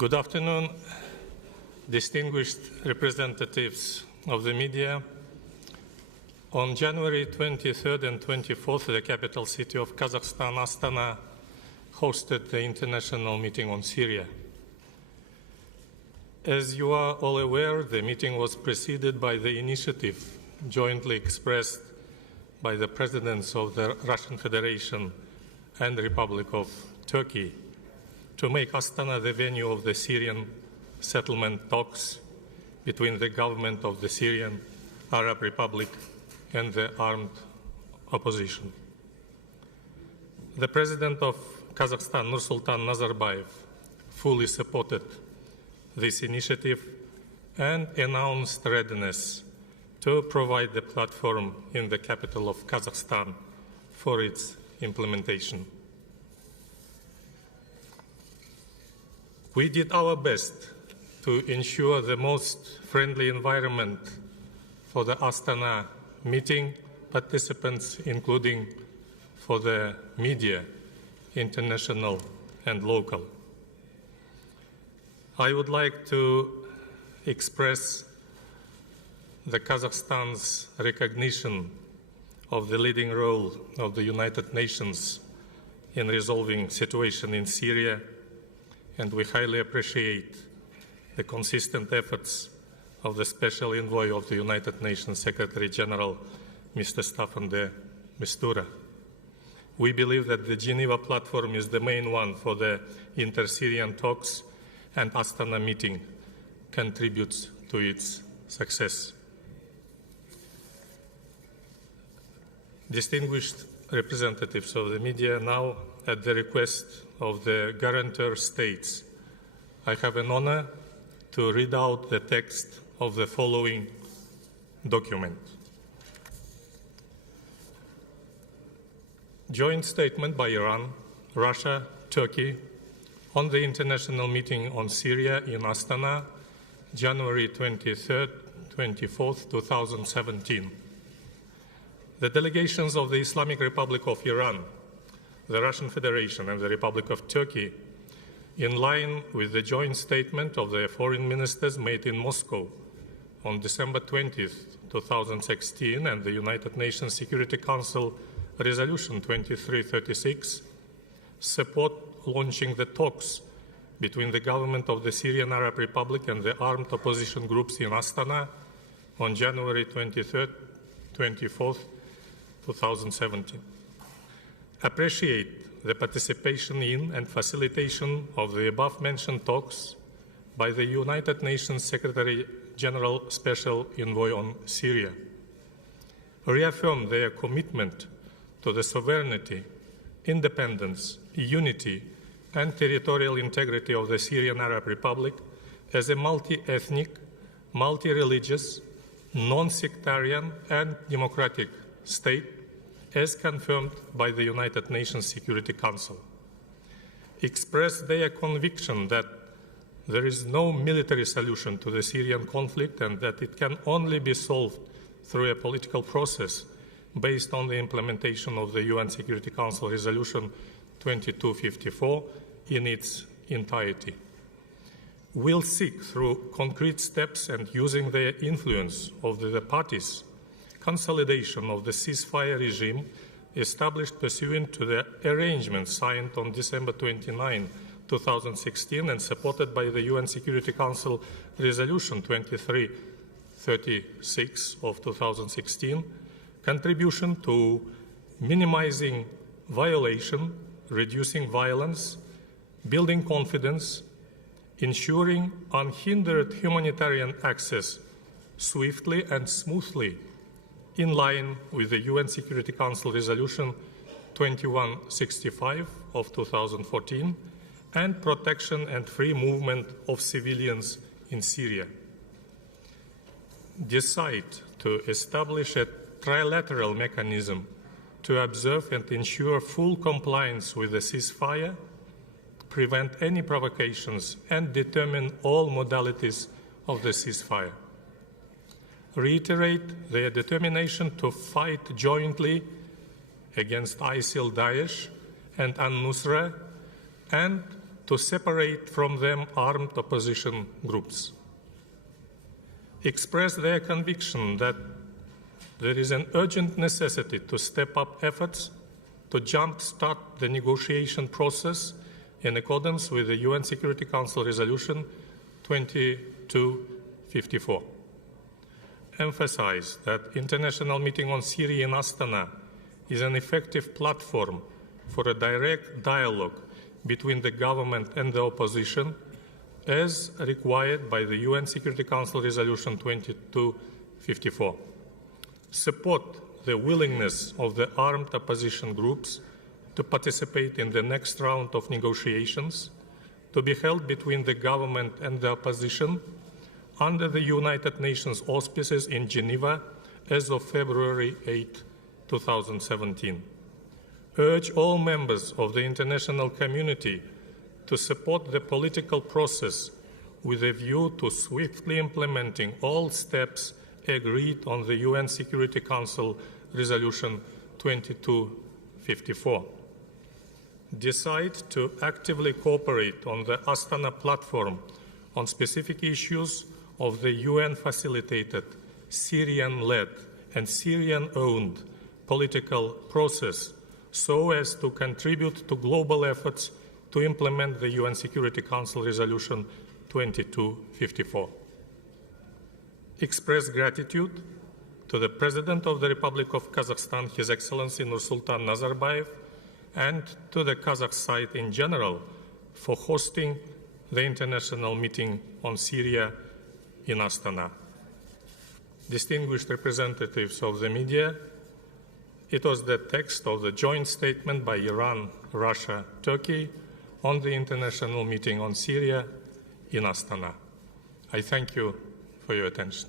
Good afternoon, distinguished representatives of the media. On January 23rd and 24th, the capital city of Kazakhstan, Astana, hosted the international meeting on Syria. As you are all aware, the meeting was preceded by the initiative jointly expressed by the presidents of the Russian Federation and the Republic of Turkey to make Astana the venue of the Syrian settlement talks between the government of the Syrian Arab Republic and the armed opposition. The President of Kazakhstan, Nursultan Nazarbayev, fully supported this initiative and announced readiness to provide the platform in the capital of Kazakhstan for its implementation. We did our best to ensure the most friendly environment for the Astana meeting participants, including for the media, international and local. I would like to express the Kazakhstan's recognition of the leading role of the United Nations in resolving the situation in Syria, and we highly appreciate the consistent efforts of the Special Envoy of the United Nations Secretary General, Mr. Staffan de Mistura. We believe that the Geneva platform is the main one for the inter-Syrian talks, and Astana meeting contributes to its success. Distinguished representatives of the media, now at the request of the guarantor states, I have an honor to read out the text of the following document. Joint statement by Iran, Russia, Turkey on the international meeting on Syria in Astana, January 23rd, 24th, 2017. The delegations of the Islamic Republic of Iran, the Russian Federation and the Republic of Turkey, in line with the joint statement of the foreign ministers made in Moscow on December 20th, 2016, and the United Nations Security Council Resolution 2336, support launching the talks between the government of the Syrian Arab Republic and the armed opposition groups in Astana on January 23rd, 24th, 2017. Appreciate the participation in and facilitation of the above-mentioned talks by the United Nations Secretary General Special Envoy on Syria. Reaffirm their commitment to the sovereignty, independence, unity, and territorial integrity of the Syrian Arab Republic as a multi-ethnic, multi-religious, non-sectarian, and democratic state, as confirmed by the United Nations Security Council. Express their conviction that there is no military solution to the Syrian conflict and that it can only be solved through a political process based on the implementation of the UN Security Council Resolution 2254 in its entirety. We'll seek through concrete steps and using the influence of the parties consolidation of the ceasefire regime established pursuant to the arrangement signed on December 29, 2016 and supported by the UN Security Council Resolution 2336 of 2016, contribution to minimizing violation, reducing violence, building confidence, ensuring unhindered humanitarian access swiftly and smoothly in line with the UN Security Council Resolution 2165 of 2014 and protection and free movement of civilians in Syria. Decide to establish a trilateral mechanism to observe and ensure full compliance with the ceasefire, prevent any provocations, and determine all modalities of the ceasefire. Reiterate their determination to fight jointly against ISIL-Daesh and al-Nusra and to separate from them armed opposition groups, express their conviction that there is an urgent necessity to step up efforts to jumpstart the negotiation process in accordance with the UN Security Council Resolution 2254. Emphasize that International Meeting on Syria in Astana is an effective platform for a direct dialogue between the government and the opposition, as required by the UN Security Council Resolution 2254. Support the willingness of the armed opposition groups to participate in the next round of negotiations to be held between the government and the opposition under the United Nations auspices in Geneva as of February 8, 2017. Urge all members of the international community to support the political process with a view to swiftly implementing all steps agreed on the UN Security Council Resolution 2254. Decide to actively cooperate on the Astana platform on specific issues of the UN-facilitated, Syrian-led and Syrian-owned political process so as to contribute to global efforts to implement the UN Security Council Resolution 2254. Express gratitude to the President of the Republic of Kazakhstan, His Excellency Nursultan Nazarbayev, and to the Kazakh side in general for hosting the International Meeting on Syria in Astana. Distinguished representatives of the media, it was the text of the joint statement by Iran, Russia, Turkey on the International Meeting on Syria in Astana. I thank you for your attention.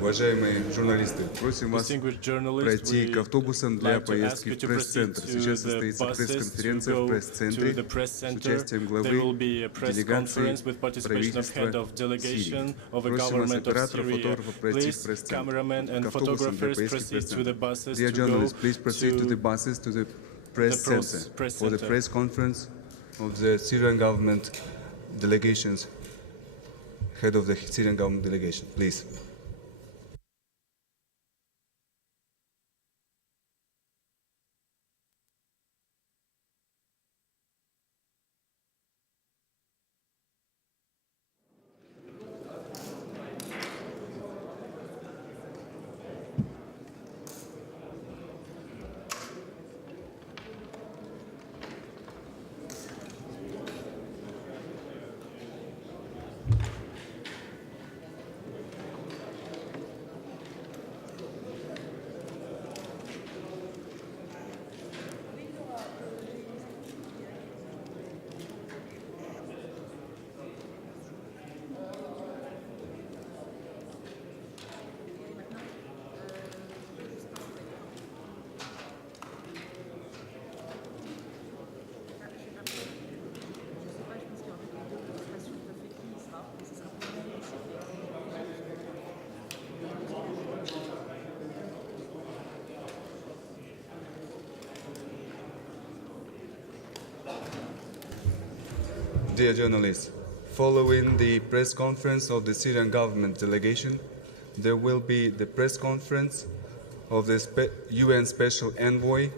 Уважаемые журналисты, просим вас пройти к автобусам для поездки в пресс-центр. Сейчас состоится пресс-конференция в пресс-центре с участием главы делегации правительства Сирии. Просим вас, операторов, фотографов, пройти в пресс-центр. К автобусам для поездки в пресс-центр. Dear journalists, please proceed to the buses to the press center for the press conference of the Syrian government delegations, head of the Syrian government delegation, please. dear journalists, following the press conference of the Syrian government delegation, there will be the press conference of the UN Special Envoy,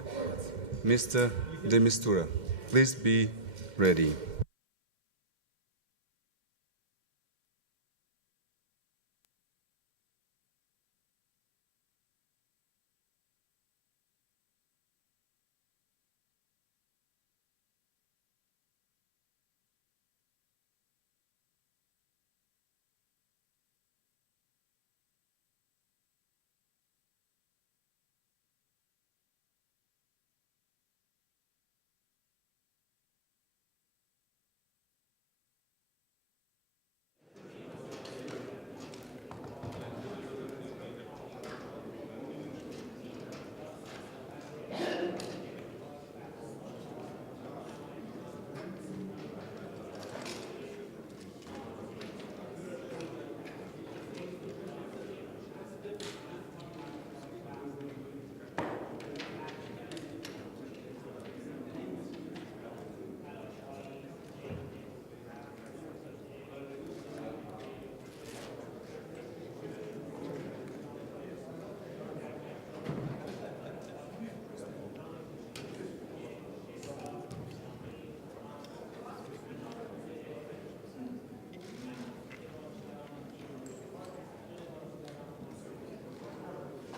Mr. de Mistura. Please be ready.